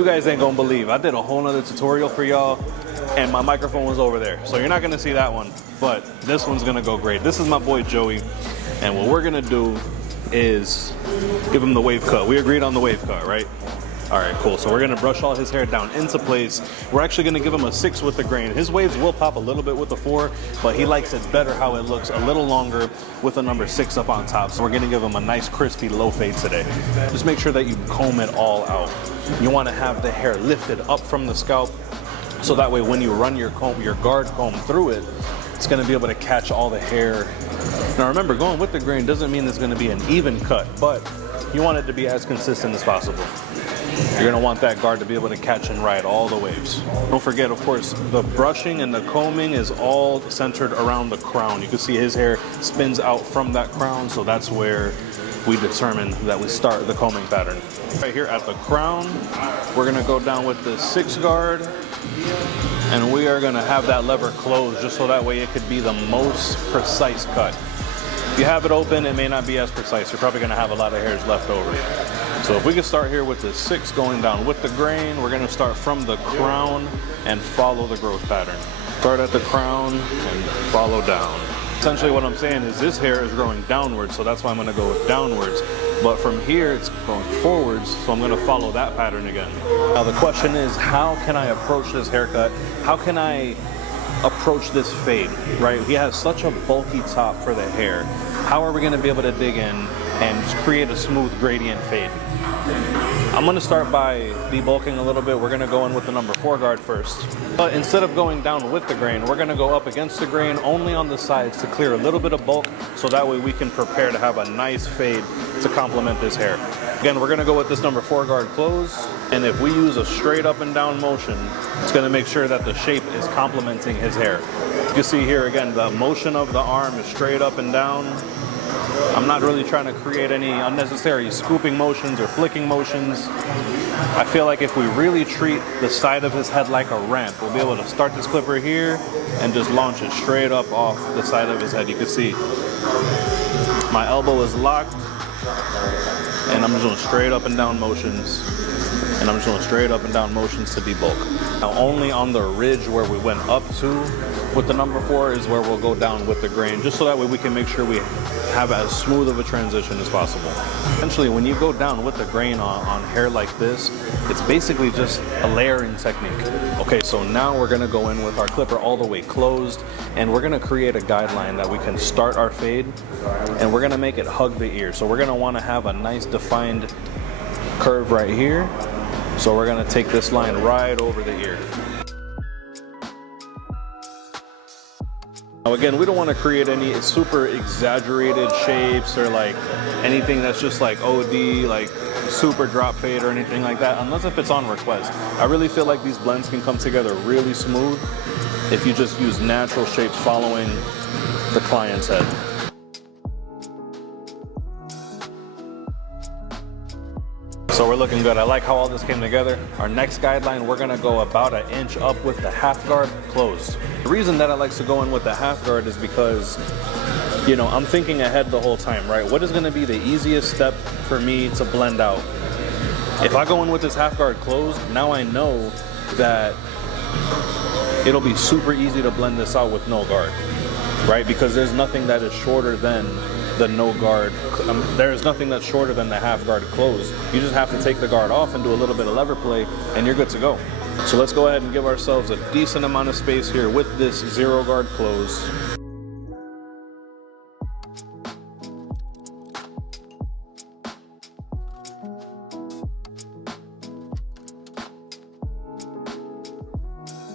You guys ain't gonna believe, I did a whole nother tutorial for y'all and my microphone was over there. So you're not gonna see that one, but this one's gonna go great. This is my boy Joey, and what we're gonna do is give him the wave cut. We agreed on the wave cut, right? All right, cool. So we're gonna brush all his hair down into place. We're actually gonna give him a 6 with the grain. His waves will pop a little bit with the 4, but he likes it better how it looks a little longer with a number 6 up on top. So we're gonna give him a nice crispy low fade today. Just make sure that you comb it all out. You wanna have the hair lifted up from the scalp, so that way when you run your guard comb through it, it's gonna be able to catch all the hair. Now remember, going with the grain doesn't mean it's gonna be an even cut, but you want it to be as consistent as possible. You're gonna want that guard to be able to catch and ride all the waves. Don't forget, of course, the brushing and the combing is all centered around the crown. You can see his hair spins out from that crown, so that's where we determine that we start the combing pattern. Right here at the crown, we're gonna go down with the 6 guard, and we are gonna have that lever closed just so that way it could be the most precise cut. If you have it open, it may not be as precise. You're probably gonna have a lot of hairs left over. So if we can start here with the 6 going down with the grain, we're gonna start from the crown and follow the growth pattern. Start at the crown and follow down. Essentially what I'm saying is this hair is growing downwards, so that's why I'm gonna go downwards. But from here, it's going forwards, so I'm gonna follow that pattern again. Now the question is, how can I approach this haircut? How can I approach this fade, right? He has such a bulky top for the hair. How are we gonna be able to dig in and create a smooth gradient fade? I'm gonna start by debulking a little bit. We're gonna go in with the number 4 guard first. But instead of going down with the grain, we're gonna go up against the grain only on the sides to clear a little bit of bulk, so that way we can prepare to have a nice fade to complement this hair. Again, we're gonna go with this number 4 guard close, and if we use a straight up and down motion, it's gonna make sure that the shape is complementing his hair. You can see here again, the motion of the arm is straight up and down. I'm not really trying to create any unnecessary scooping motions or flicking motions. I feel like if we really treat the side of his head like a ramp, we'll be able to start this clipper here and just launch it straight up off the side of his head. You can see my elbow is locked, and I'm just doing straight up and down motions. And I'm just doing straight up and down motions to debulk. Now only on the ridge where we went up to with the number 4 is where we'll go down with the grain, just so that way we can make sure we have as smooth of a transition as possible. Essentially, when you go down with the grain on hair like this, it's basically just a layering technique. Okay, so now we're gonna go in with our clipper all the way closed, and we're gonna create a guideline that we can start our fade, and we're gonna make it hug the ear. So we're gonna wanna have a nice defined curve right here. So we're gonna take this line right over the ear. Now again, we don't want to create any super exaggerated shapes or like anything that's just like OD, like super drop fade or anything like that, unless if it's on request. I really feel like these blends can come together really smooth if you just use natural shapes following the client's head. So we're looking good. I like how all this came together. Our next guideline, we're gonna go about 1 inch up with the half guard closed. The reason that I like to go in with the half guard is because, you know, I'm thinking ahead the whole time, right? What is gonna be the easiest step for me to blend out? If I go in with this half guard closed, now I know that it'll be super easy to blend this out with no guard, right? Because there's nothing that is shorter than the no guard. There's nothing that's shorter than the half guard closed. You just have to take the guard off and do a little bit of lever play and you're good to go. So let's go ahead and give ourselves a decent amount of space here with this 0 guard close.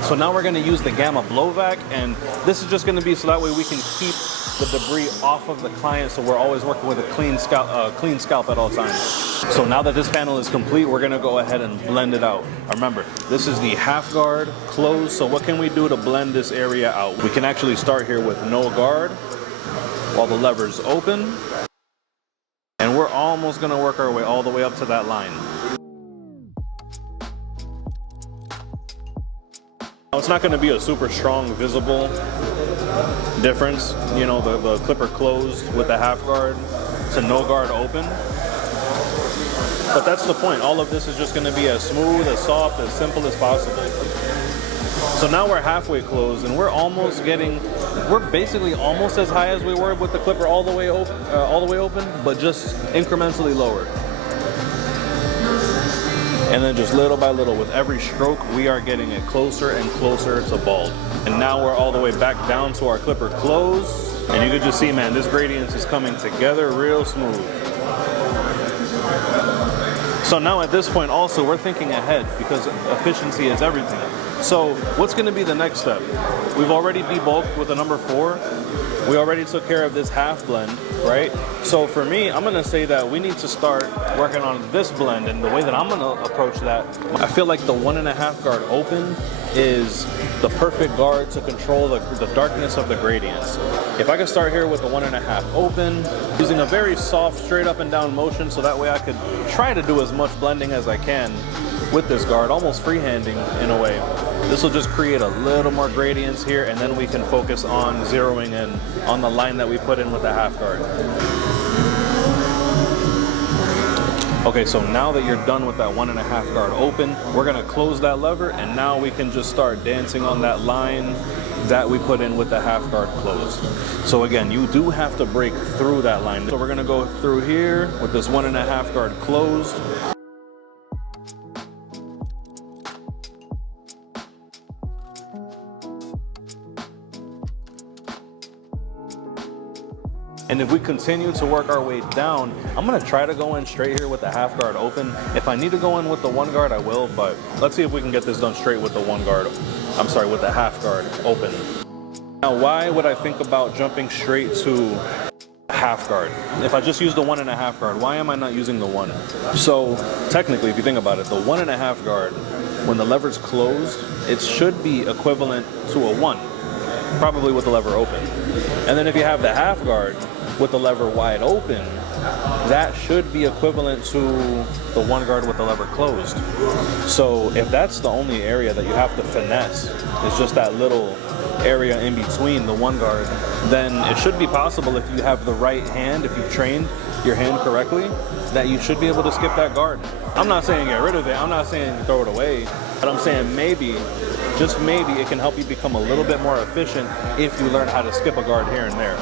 So now we're gonna use the Gamma blow vac, and this is just gonna be so that way we can keep the debris off of the client, so we're always working with a clean scalp at all times. So now that this panel is complete, we're gonna go ahead and blend it out. Remember, this is the half guard closed, so what can we do to blend this area out? We can actually start here with no guard while the lever's open, and we're almost gonna work our way all the way up to that line. It's not going to be a super strong visible difference, you know, the clipper closed with the half guard to no guard open. But that's the point. All of this is just going to be as smooth, as soft, as simple as possible. So now we're halfway closed, and we're basically almost as high as we were with the clipper all the way open, but just incrementally lower. And then just little by little, with every stroke, we are getting it closer and closer to bald. And now we're all the way back down to our clipper close. And you can just see, man, this gradient is coming together real smooth. So now at this point also, we're thinking ahead because efficiency is everything. So what's going to be the next step? We've already debulked with the number 4. We already took care of this half blend, right? So for me, I'm going to say that we need to start working on this blend, and the way that I'm going to approach that, I feel like the 1.5 guard open is the perfect guard to control the darkness of the gradients. If I could start here with the 1.5 open, using a very soft straight up and down motion, so that way I could try to do as much blending as I can with this guard, almost freehanding in a way. This will just create a little more gradients here, and then we can focus on zeroing in on the line that we put in with the half guard. Okay, so now that you're done with that 1.5 guard open, we're gonna close that lever, and now we can just start dancing on that line that we put in with the half guard closed. So again, you do have to break through that line. So we're gonna go through here with this 1.5 guard closed. And if we continue to work our way down, I'm gonna try to go in straight here with the half guard open. If I need to go in with the 1 guard, I will, but let's see if we can get this done straight with the with the half guard open. Now, why would I think about jumping straight to half guard? If I just use the 1.5 guard, why am I not using the 1? So technically, if you think about it, the 1.5 guard, when the lever's closed, it should be equivalent to a 1, probably with the lever open. And then if you have the half guard with the lever wide open, that should be equivalent to the 1 guard with the lever closed. So if that's the only area that you have to finesse, is just that little area in between the 1 guard, then it should be possible, if you have the right hand, if you've trained your hand correctly, that you should be able to skip that guard. I'm not saying get rid of it, I'm not saying throw it away, but I'm saying maybe, just maybe, it can help you become a little bit more efficient if you learn how to skip a guard here and there.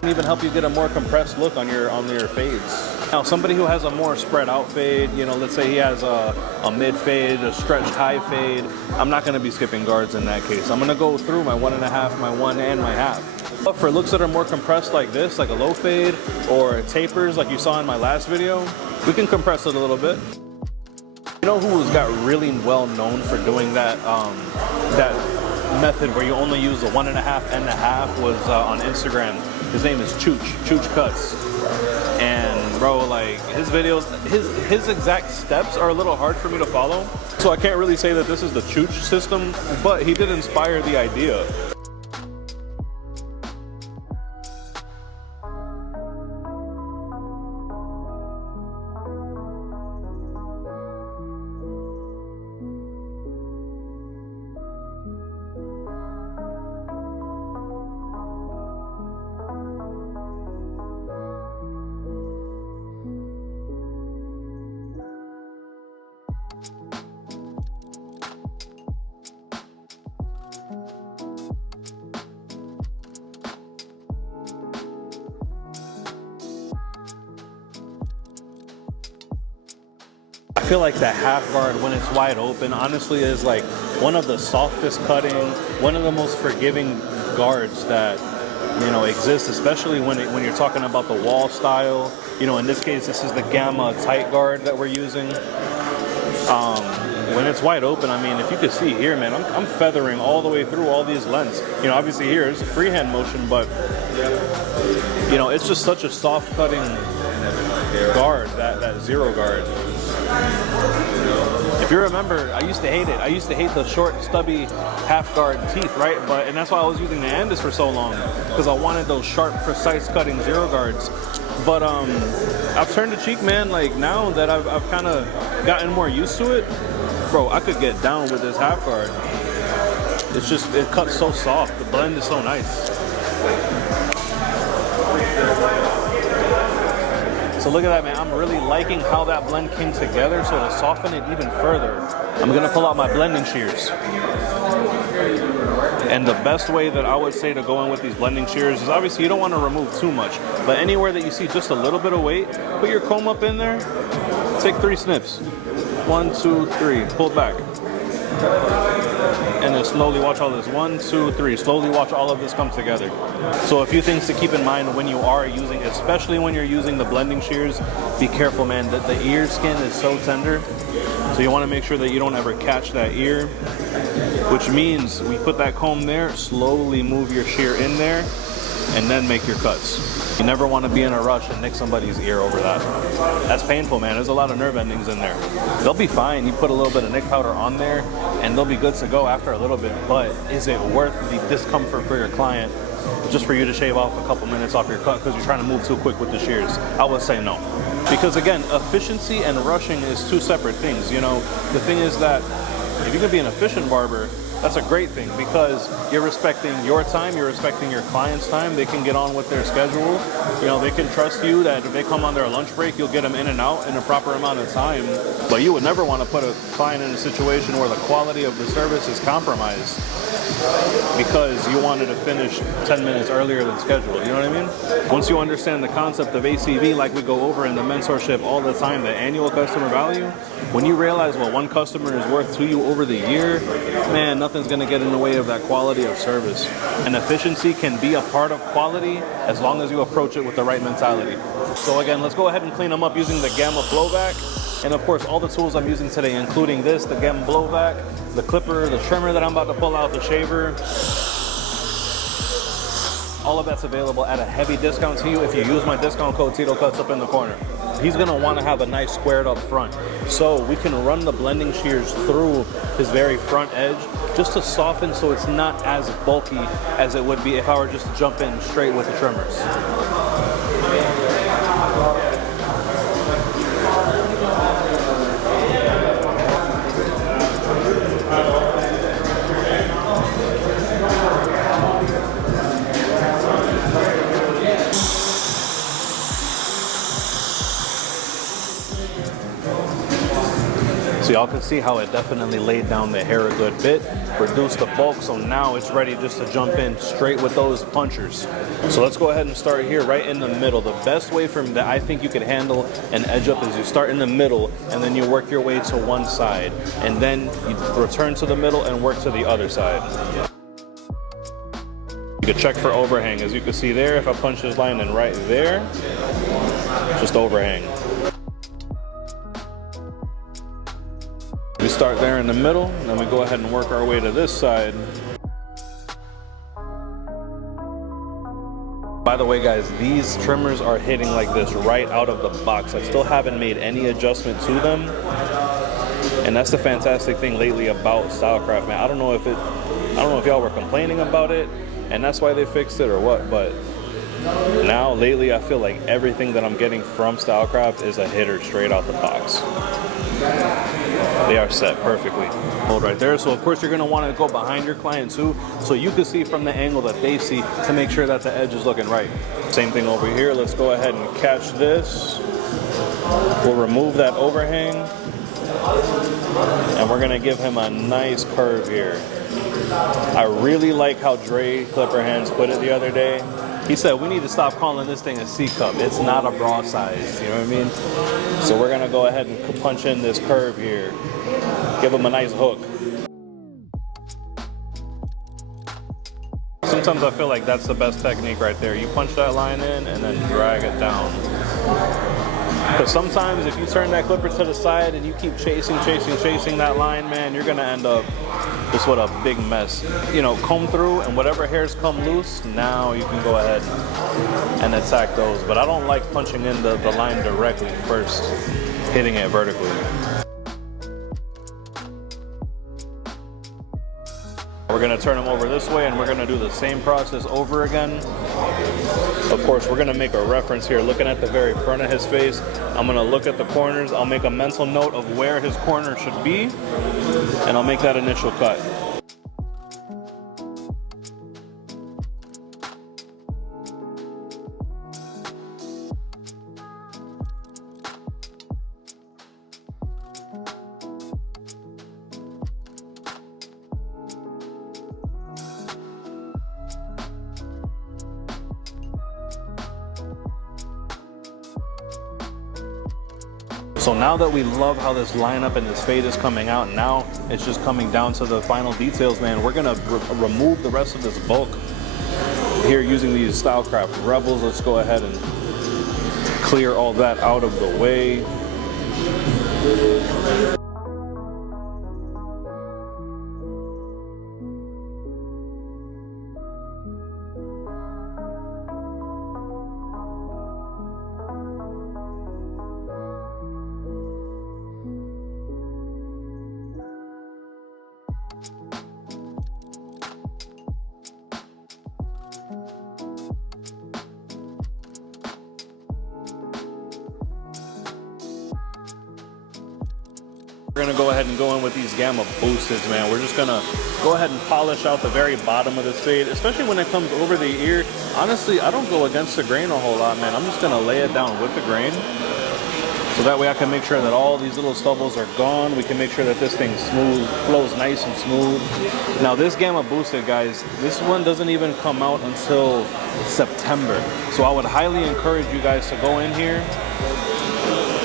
Can even help you get a more compressed look on your fades. Now, somebody who has a more spread out fade, you know, let's say he has a mid fade, a stretched high fade, I'm not gonna be skipping guards in that case. I'm gonna go through my 1.5, my 1, and my half. But for looks that are more compressed like this, like a low fade, or tapers like you saw in my last video, we can compress it a little bit. You know who got really well known for doing that, that method where you only use the 1.5 and the half was on Instagram. His name is TitoCutsTampaBay. And bro, like his videos, his exact steps are a little hard for me to follow. So I can't really say that this is the Chooch system, but he did inspire the idea. I feel like that half guard, when it's wide open, honestly is like one of the softest cutting, one of the most forgiving guards that, you know, exists, especially when you're talking about the wall style. You know, in this case, this is the Gamma tight guard that we're using. When it's wide open, I mean, if you could see here, man, I'm feathering all the way through all these lengths. You know, obviously here it's a freehand motion, but you know, it's just such a soft cutting guard, that zero guard. If you remember, I used to hate it. I used to hate the short, stubby half guard teeth, right? And that's why I was using the Andis for so long, because I wanted those sharp, precise cutting zero guards. But I've turned the cheek, man. Like now that I've kind of gotten more used to it, bro, I could get down with this half guard. It's just, it cuts so soft. The blend is so nice. So look at that, man. I'm really liking how that blend came together. So to soften it even further, I'm gonna pull out my blending shears. And the best way that I would say to go in with these blending shears is obviously you don't want to remove too much, but anywhere that you see just a little bit of weight, put your comb up in there, take 3 snips. 1, 2, 3, pull back. And then slowly watch all this. 1, 2, 3. Slowly watch all of this come together. So a few things to keep in mind when you are using, especially when you're using the blending shears, be careful, man. The ear skin is so tender. So you want to make sure that you don't ever catch that ear, which means we put that comb there, slowly move your shear in there, and then make your cuts. You never want to be in a rush and nick somebody's ear over that. That's painful, man. There's a lot of nerve endings in there. They'll be fine. You put a little bit of nick powder on there and they'll be good to go after a little bit, but is it worth the discomfort for your client just for you to shave off a couple minutes off your cut because you're trying to move too quick with the shears? I would say no. Because again, efficiency and rushing is 2 separate things. You know, the thing is that if you can be an efficient barber, that's a great thing because you're respecting your time, you're respecting your client's time. They can get on with their schedule. You know, they can trust you that if they come on their lunch break, you'll get them in and out in a proper amount of time. But you would never want to put a client in a situation where the quality of the service is compromised because you wanted to finish 10 minutes earlier than scheduled. You know what I mean? Once you understand the concept of ACV, like we go over in the mentorship all the time, the annual customer value, when you realize what one customer is worth to you over the year, man, nothing's going to get in the way of that quality of service. And efficiency can be a part of quality as long as you approach it with the right mentality. So again, let's go ahead and clean them up using the Gamma blowback. And of course, all the tools I'm using today, including this, the Gamma blowback, the clipper, the trimmer that I'm about to pull out, the shaver. All of that's available at a heavy discount to you if you use my discount code TitoCuts up in the corner. He's gonna wanna have a nice squared up front. So we can run the blending shears through his very front edge just to soften so it's not as bulky as it would be if I were just to jump in straight with the trimmers. So y'all can see how it definitely laid down the hair a good bit, reduced the bulk, so now it's ready just to jump in straight with those punchers. So let's go ahead and start here right in the middle. The best way that I think you could handle an edge up is you start in the middle and then you work your way to one side and then you return to the middle and work to the other side. You can check for overhang. As you can see there, if I punch this line in right there, just overhang. We start there in the middle, and then we go ahead and work our way to this side. By the way, guys, these trimmers are hitting like this right out of the box. I still haven't made any adjustment to them. And that's the fantastic thing lately about Stylecraft, man. I don't know if y'all were complaining about it, and that's why they fixed it or what, but now lately I feel like everything that I'm getting from Stylecraft is a hitter straight out the box. They are set perfectly. Hold right there. So of course you're gonna want to go behind your client too, so you can see from the angle that they see to make sure that the edge is looking right. Same thing over here. Let's go ahead and catch this. We'll remove that overhang, and we're gonna give him a nice curve here. I really like how Dre Clipper Hands put it the other day. He said, we need to stop calling this thing a C-cup. It's not a bra size, you know what I mean? So we're gonna go ahead and punch in this curve here. Give him a nice hook. Sometimes I feel like that's the best technique right there. You punch that line in and then drag it down. Because sometimes if you turn that clipper to the side and you keep chasing that line, man, you're gonna end up just with a big mess. You know, comb through and whatever hairs come loose, now you can go ahead and attack those. But I don't like punching in the line directly first, hitting it vertically. We're gonna turn them over this way and we're gonna do the same process over again. Of course, we're gonna make a reference here, looking at the very front of his face. I'm gonna look at the corners. I'll make a mental note of where his corner should be, and I'll make that initial cut. So now that we love how this lineup and this fade is coming out, now it's just coming down to the final details, man. We're gonna remove the rest of this bulk here using these Stylecraft Rebels. Let's go ahead and clear all that out of the way. We're gonna go ahead and go in with these Gamma Boosteds, man. We're just gonna go ahead and polish out the very bottom of this fade, especially when it comes over the ear. Honestly, I don't go against the grain a whole lot, man. I'm just gonna lay it down with the grain. So that way I can make sure that all these little stubbles are gone. We can make sure that this thing flows nice and smooth. Now this Gamma Boosted, guys, this one doesn't even come out until September. So I would highly encourage you guys to go in here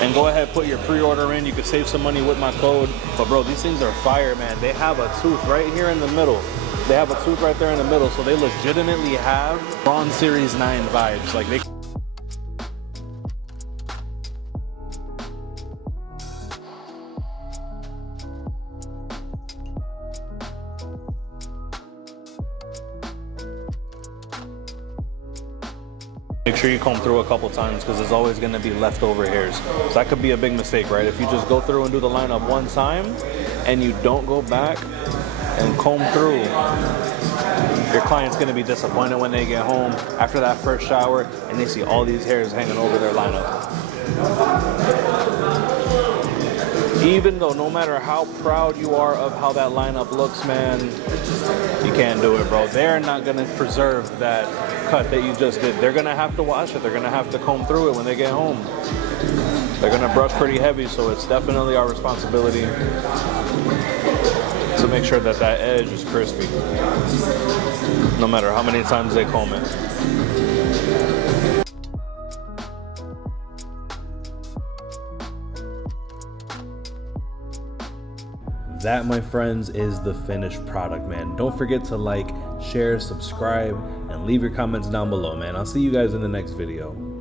and go ahead, put your pre-order in. You could save some money with my code. But bro, these things are fire, man. They have a tooth right here in the middle. They have a tooth right there in the middle. So they legitimately have Bronze Series 9 vibes. Like they make sure you comb through a couple times because there's always going to be leftover hairs. So that could be a big mistake, right? If you just go through and do the lineup one time and you don't go back and comb through, your client's going to be disappointed when they get home after that first shower and they see all these hairs hanging over their lineup. Even though no matter how proud you are of how that lineup looks, man, you can't do it, bro. They're not going to preserve that cut that you just did. They're going to have to wash it. They're going to have to comb through it when they get home. They're going to brush pretty heavy, so it's definitely our responsibility to make sure that that edge is crispy, no matter how many times they comb it. That, my friends, is the finished product, man. Don't forget to like, share, subscribe, and leave your comments down below, man. I'll see you guys in the next video.